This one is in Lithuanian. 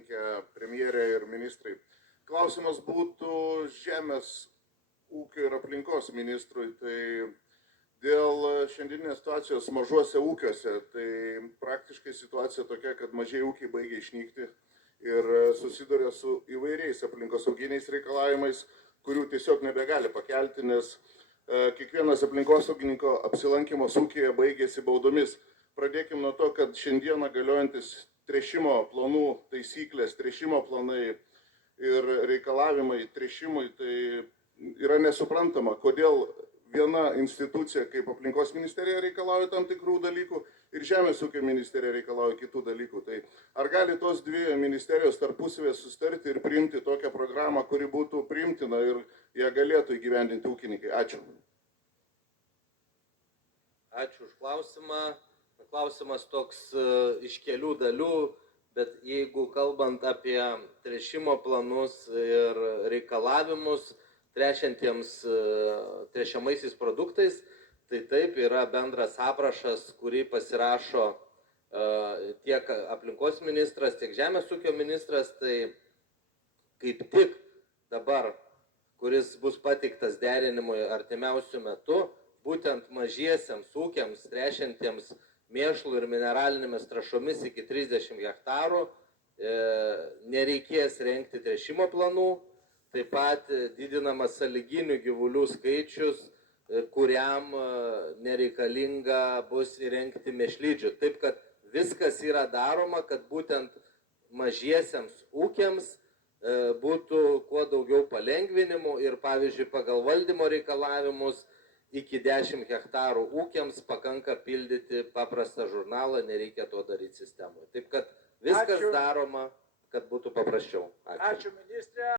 pirmininkė, premjerė ir ministrai. Klausimas būtų žemės ūkio ir aplinkos ministrui. Tai dėl šiandieninės situacijos mažuose ūkiuose, tai praktiškai situacija tokia, kad mažiai ūkiai baigia išnykti ir susiduria su įvairiais aplinkosauginiais reikalavimais, kurių tiesiog nebegali pakelti, nes kiekvienas aplinkosaugininko apsilankymas ūkyje baigėsi baudomis. Pradėkime nuo to, kad šiandieną galiojantis tręšimo planų taisyklės, tręšimo planai ir reikalavimai tręšimui, tai yra nesuprantama, kodėl viena institucija kaip aplinkos ministerija reikalauja tam tikrų dalykų ir žemės ūkio ministerija reikalauja kitų dalykų. Tai ar gali tos dvi ministerijos tarpusavėje sustarti ir priimti tokią programą, kuri būtų priimtina ir ją galėtų įgyvendinti ūkininkai? Ačiū. Ačiū už klausimą. Klausimas toks iš kelių dalių, bet jeigu kalbant apie tręšimo planus ir reikalavimus tręšiamaisiais produktais, tai taip yra bendras aprašas, kurį pasirašo tiek aplinkos ministras, tiek žemės ūkio ministras, tai kaip tik dabar, kuris bus pateiktas derinimui artimiausių metų, būtent mažiesiems ūkiams, tręšiantiems mėšlų ir mineralinėmis trąšomis iki 30 hektarų, nereikės rengti tręšimo planų. Taip pat didinamas sąlyginių gyvulių skaičius, kuriam nereikalinga bus įrengti mėšlydžių. Taip, kad viskas yra daroma, kad būtent mažiesiems ūkiams būtų kuo daugiau palengvinimų ir, pavyzdžiui, pagal valdymo reikalavimus iki 10 hektarų ūkiams pakanka pildyti paprastą žurnalą, nereikia to daryti sistemoje. Taip, kad viskas daroma, kad būtų paprasčiau. Ačiū ministrė.